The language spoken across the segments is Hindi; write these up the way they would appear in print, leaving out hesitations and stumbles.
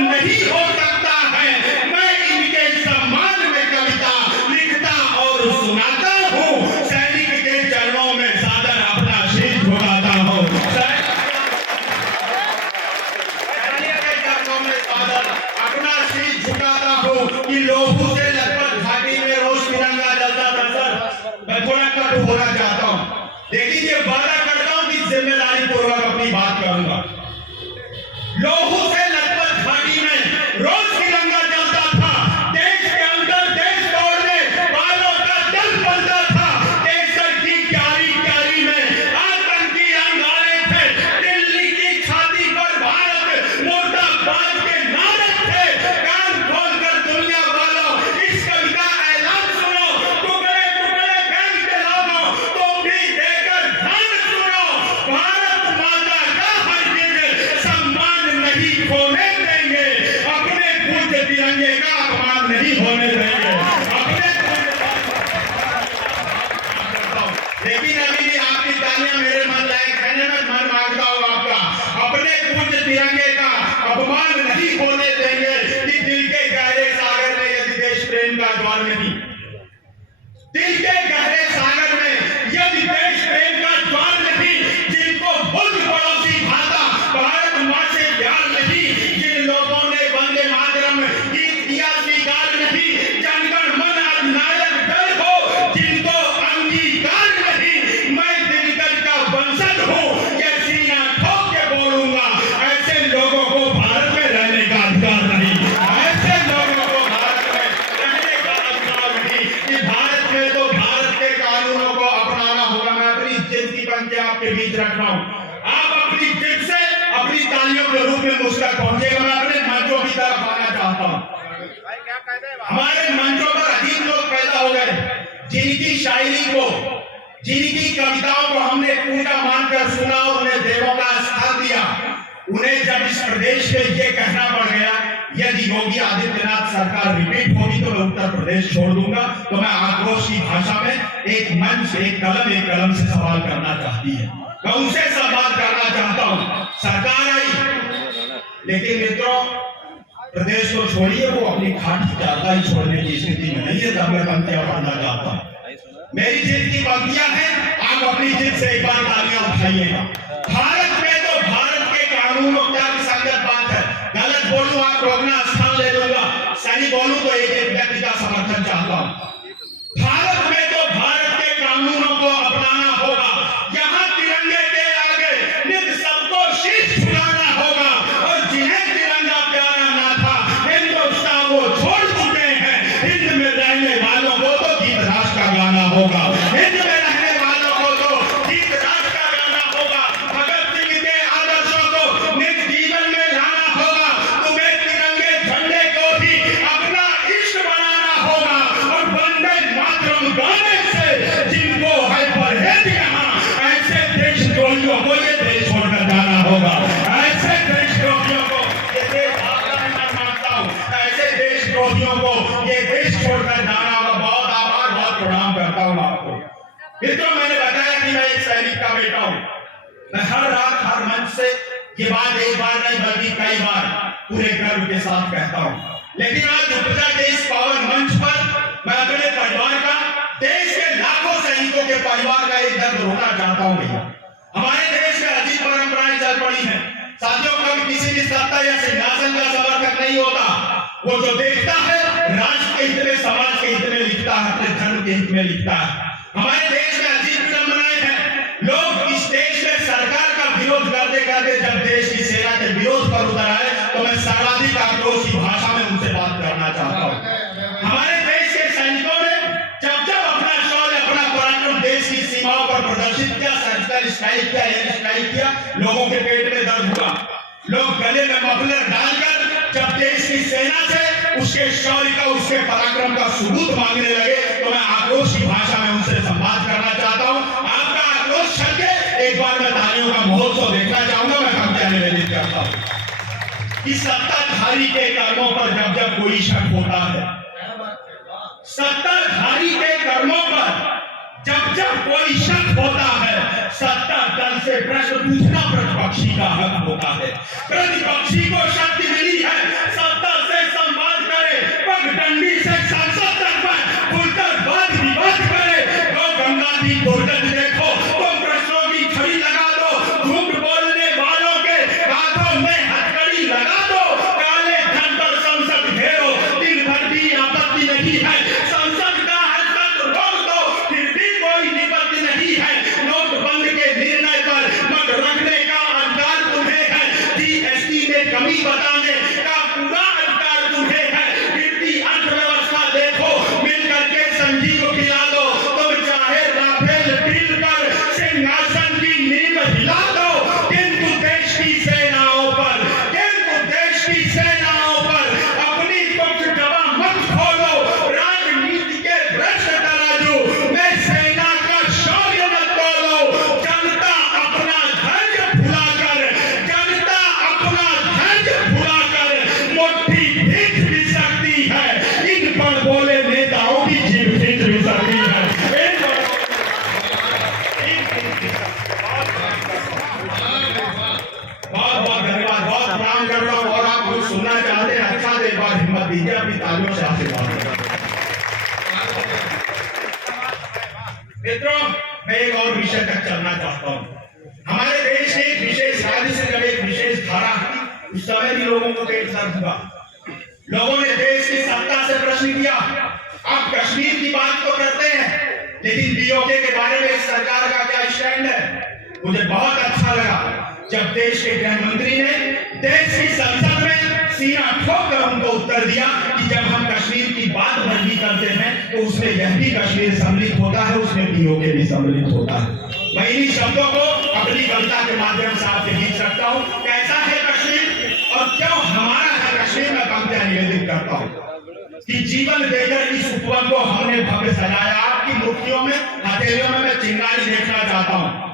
नहीं हो सकता है। मैं इनके सम्मान में कविता लिखता और सुनाता हूँ। सैनिक के चरणों में सादर अपना शीश झुकाता हूँ। अपना शीश झुकाता हूँ कि लोगों से लखपत घाटी में रोज तिरंगा जलता था। सर, मैं थोड़ा कट होना चाहता हूँ, लेकिन ये वादा करता हूँ कि जिम्मेदारी पूर्वक अपनी बात करूंगा। लोगों से लखपत घाटी में रोज तिरंगा जलता था। देश के अंदर देश तोड़ने वालों का दल बनता था। केसर की क्यारी क्यारी में आतंकी अंगारे थे। दिल्ली की छाती पर भारत मुर्दाबाद के नारे थे। कान खोलकर दुनिया वालों इस कविता ऐलान सुनो। टुकड़े टुकड़े गैंग के लोगों तुम भी देकर ध्यान सुनो। भारत माता का हरगिज सम्मान नहीं खोने देंगे। अपने पूज्य तिरंगे का अपमान नहीं होने देंगे। लेकिन अभी भी आपकी तालियां मेरे मन लायक है। मैं मन मांगता हूं आपका, अपने पूज्य तिरंगे का अपमान नहीं होने देंगे। कि दिल के गहरे सागर में यदि देश प्रेम का ज्वार नहीं, दिल के गहरे सागर में यदि देश प्रेम का ज्वार नहीं, जिनको बुद्ध पड़ोसी भाता भारत मां से प्यार नहीं, जिन लोगों ने वंदे मातरम गीत किया स्वीकार नहीं, जनगण मन अधिनायक जय हो जिनको अंगीकार नहीं। मैं दिनकर का वंशज हूँ, ये सीना ठोक के बोलूंगा, ऐसे लोगों को भारत में रहने का अधिकार नहीं। ऐसे लोगों को भारत में रहने का अधिकार नहीं। कि भारत में तो भारत के कानूनों को अपनाना होगा। मैं अपनी इज्जत की पंक्ति आपके बीच रख रहा हूँ। आप अपनी इज्जत से अपनी तालियों के रूप में मुझ तक पहुंचेगा। मैं अपने मंचों की तरफ आना चाहता हूँ। हमारे मंचों पर अजीब लोग पैदा हो गए, जिनकी शायरी को, जिनकी कविताओं को हमने पूजा मानकर सुना और उन्हें देवों का स्थान दिया। उन्हें जब इस प्रदेश में ये कहना पड़ गया यदि योगी आदित्यनाथ सरकार रिपीट होगी तो मैं उत्तर प्रदेश छोड़ दूंगा, तो मैं आक्रोश की भाषा में एक मंच एक कलम से सवाल करना चाहती है। मैं उनसे सवाल करना चाहता हूं। सरकार आई, लेकिन मित्रों प्रदेश को छोड़िए, वो अपनी खाटी चारदा ही छोड़ने की स्थिति में नहीं है। तब मैं पंक्तियां पढ़ना चाहता हूं। मेरी जिद की पंक्तियां हैं, आप अपनी जिद से एक बार तालियां उठाइएगा। भारत में तो भारत के कानूनों क्या विसंगत बात है। गलत बोलूं आप रोकना स्थान ले लूंगा, सही बोलूं तो एक एक व्यक्ति का समर्थन चाहता हूं। भारत में तो भारत के कानूनों को अपनाना होगा। यहाँ तिरंगे के आगे नित सबको शीश झुकाना होगा। और जिन्हें तिरंगा प्यारा ना था हिंदुस्तान वो छोड़ चुके हैं। हिंद में रहने वालों को तो गीत राष्ट्र का गाना होगा। हिंद में रहने वालों को तो गीत राष्ट्र का गाना होगा। भगत सिंह के आदर्शों को निज जीवन में लाना होगा। तुम्हें तिरंगे झंडे को भी अपना इष्ट बनाना होगा। और वंदे मातरम गाने से जिनको है परहेज यहाँ, ऐसे देशद्रोहियों को ये देश छोड़कर जाना होगा। ऐसे देशद्रोहियों को ये देश मानता हूँ, ऐसे देशद्रोहियों को ये देश छोड़कर जाना होगा। बहुत आभार, बहुत प्रणाम करता हूँ आपको। मित्रों, मैंने बताया कि मैं एक सैनिक का बेटा हूँ। मैं हर रात हर मंच से ये बात एक बार नहीं बल्कि कई बार पूरे गर्व के साथ कहता हूँ। लेकिन आज उपजा के इस पावन मंच पर मैं अपने परिवार का, देश के लाखों सैनिकों के परिवार का एक दर्द रोना चाहता हूँ। भैया, हमारे देश में अजीब परंपराएं चल पड़ी हैं। साथियों, कभी किसी भी सत्ता या सिंहासन का समर्थक नहीं होता। वो जो देखता है राष्ट्र के हित में, समाज के हित में लिखता है, अपने धर्म के हित में लिखता है। हमारे देश में अजीब विडंबनाएं हैं। लोग इस देश में सरकार का विरोध करते करते जब देश की सेना के विरोध पर उतर आए तो मैं सर्वाधिक आक्रोश की भाषा में उनसे बात करना चाहता हूँ। हमारे देश के सैनिकों ने जब जब अपना शौर्य, अपना पराक्रम देश की सीमाओं पर प्रदर्शित किया, सर्जिकल स्ट्राइक किया, एयर स्ट्राइक किया, लोगों के पेट में दर्द हुआ। लोग गले में मफलर डालकर जब देश की सेना से उसके शौर्य का, उसके पराक्रम का सबूत मांगने लगे तो मैं आक्रोश की भाषा में उनसे संवाद करना चाहता हूं। आपका आक्रोश छलके एक बार मैं तालियों का महोत्सव देखना चाहूंगा। मैं पंक्तियां निवेदित करता हूं कि सत्ताधारी के कर्मों पर जब जब कोई शक होता है, सत्ताधारी के कर्मों पर जब जब कोई शक होता है, सत्ता दल से प्रश्न पूछना प्रतिपक्षी का हक होता है। प्रतिपक्षी को शक्ति मिली है सेनाओं पर अपनी पक्ष दबा मत खोलो, राजनीति के भ्रष्ट तराजू में सेना का शौर्य मत तोलो। जनता अपना धैर्य भुलाकर, जनता अपना धैर्य भुलाकर मुट्ठी भींच भी सकती है, इन पर बोले नेताओं की जीभ भींच भी सकती है। बहुत धन्यवाद, बहुत प्रणाम कर रहा हूँ। और आप कुछ सुनना चाहते हैं अच्छा से एक बार हिम्मत दीजिए, अपनी तालियों से आशीर्वाद करें। मित्रों, मैं एक और विषय तक चलना चाहता हूँ। हमारे देश में एक विशेष राज्य से जब एक विशेष धारा हुई, उस समय भी लोगों को पेट दर्द हुआ। लोगों ने देश की सत्ता से प्रश्न किया। आप कश्मीर की बात तो करते हैं, लेकिन बीओके के बारे में सरकार का क्या स्टैंड है? मुझे बहुत अच्छा लगा जब देश के गृह मंत्री ने देश की संसद में सीना ठोक कर उनको उत्तर दिया कि जब हम कश्मीर की बात भी करते हैं तो उसमें यह भी कश्मीर सम्मिलित होता है, उसमें बीओके भी सम्मिलित होता है। मैं इन्हीं शब्दों को अपनी कविता के माध्यम से आपके बीच रखता हूँ। कैसा है कश्मीर और क्यों हमारा है कश्मीर, मैं कविता निवेदित करता हूँ कि जीवन देकर इस उपवन को हमने भव्य सजाया। आपकी मुट्ठियों में, हथेलियों में मैं चिंगारी देखना चाहता हूँ।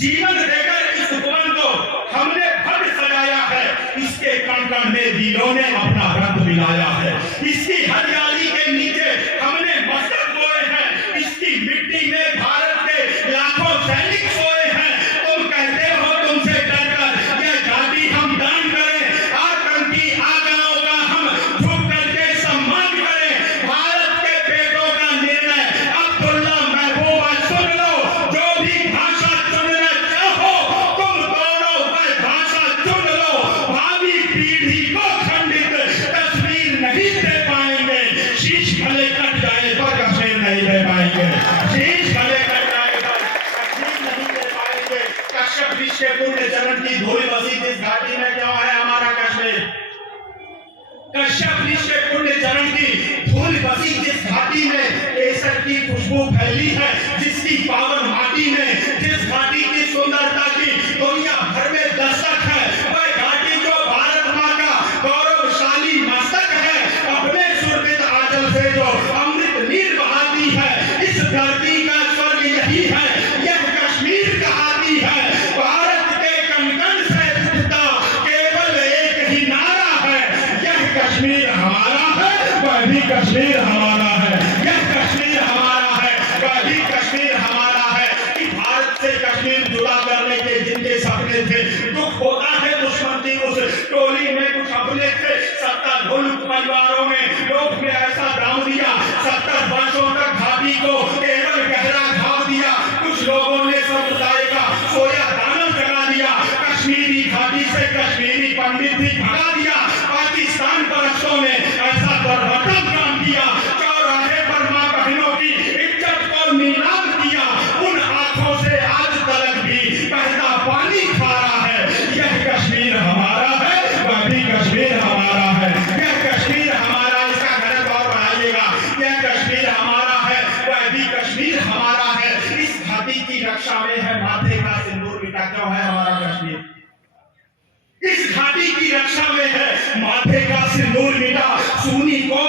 जीवन देकर इस उपवन को हमने भव्य सजाया है, इसके कण कण में वीरों ने अपना रक्त मिलाया है। इसकी हरियाली के नीचे हमने मस्तक बोए हैं, इसकी मिट्टी में भारत के लाखों सैनिक सोए हैं। तुम कहते हो तुमसे डरकर यह घाटी हम दान करें, आतंकी आगों का हम झुक करके सम्मान करें। भारत के बेटों का निर्णय अब्दुल्ला महबूबा सुन लो, जो भी भाषा चुनना चाहो तुम दोनों पर भाषा चुन लो। भावी पीढ़ी को खंडित तस्वीर नहीं दे पाएंगे, शीश भले कट जाए पर कश्मीर नहीं दे पाएंगे, शीश भले कट जाए पर कश्मीर नहीं दे पाएंगे। कश्यप ऋषि के पुण्य चरण की धूल बसी जिस घाटी में, क्यों है हमारा कश्मीर? कश्यप ऋषि के पुण्य चरण की धूल बसी जिस घाटी में केसर की खुशबू फैली है, जिसकी पावन माटी में, जिस घाटी की सुंदरता की दुनिया भर में दस्तक है, वह घाटी जो भारत माँ का गौरवशाली मस्तक है, अपने सुरभित आंचल से जो अमृत नीर बहाती है। इस धरती का स्वर्ग यही है, यह कश्मीर कहाती है। भारत के कण कण से उठता केवल एक ही नारा है, यह कश्मीर हमारा है, वह भी कश्मीर हमारा है, यह कश्मीर हमारा है, वह भी कश्मीर हमारा है। कि भारत से कश्मीर जुदा करने के जिनके सपने थे, दुख होता है दुश्मन की उस टोली में कुछ अपने थे। 70 घोलुक परिवारों में लोग ने ऐसा दाम दिया, 70 वर्षों तक घाटी को केवल गहरा घाव दिया। कुछ लोगों ने समुदाय का सोया दानव जगा दिया, कश्मीरी घाटी से कश्मीरी पंडित भी भगा दिया। पाकिस्तान परस्तों ने ऐसा दुर्घटना काम किया, चौराहे पर मां बहनों की इज्जत को नीलाम किया। उन आंखों से आज तक भी बहता पानी खा रहा है। यह कश्मीर हमारा है, वह भी कश्मीर हमारा है, यह कश्मीर हमारा, इसका गलत और बढ़ाइएगा, यह कश्मीर हमारा है, वह भी कश्मीर हमारा है। इस घाटी की रक्षा में है माथे का सिंदूर मिटा, क्यों है हमारा कश्मीर? इस घाटी की रक्षा में है माथे का सिंदूर मिटा, सुन्नी को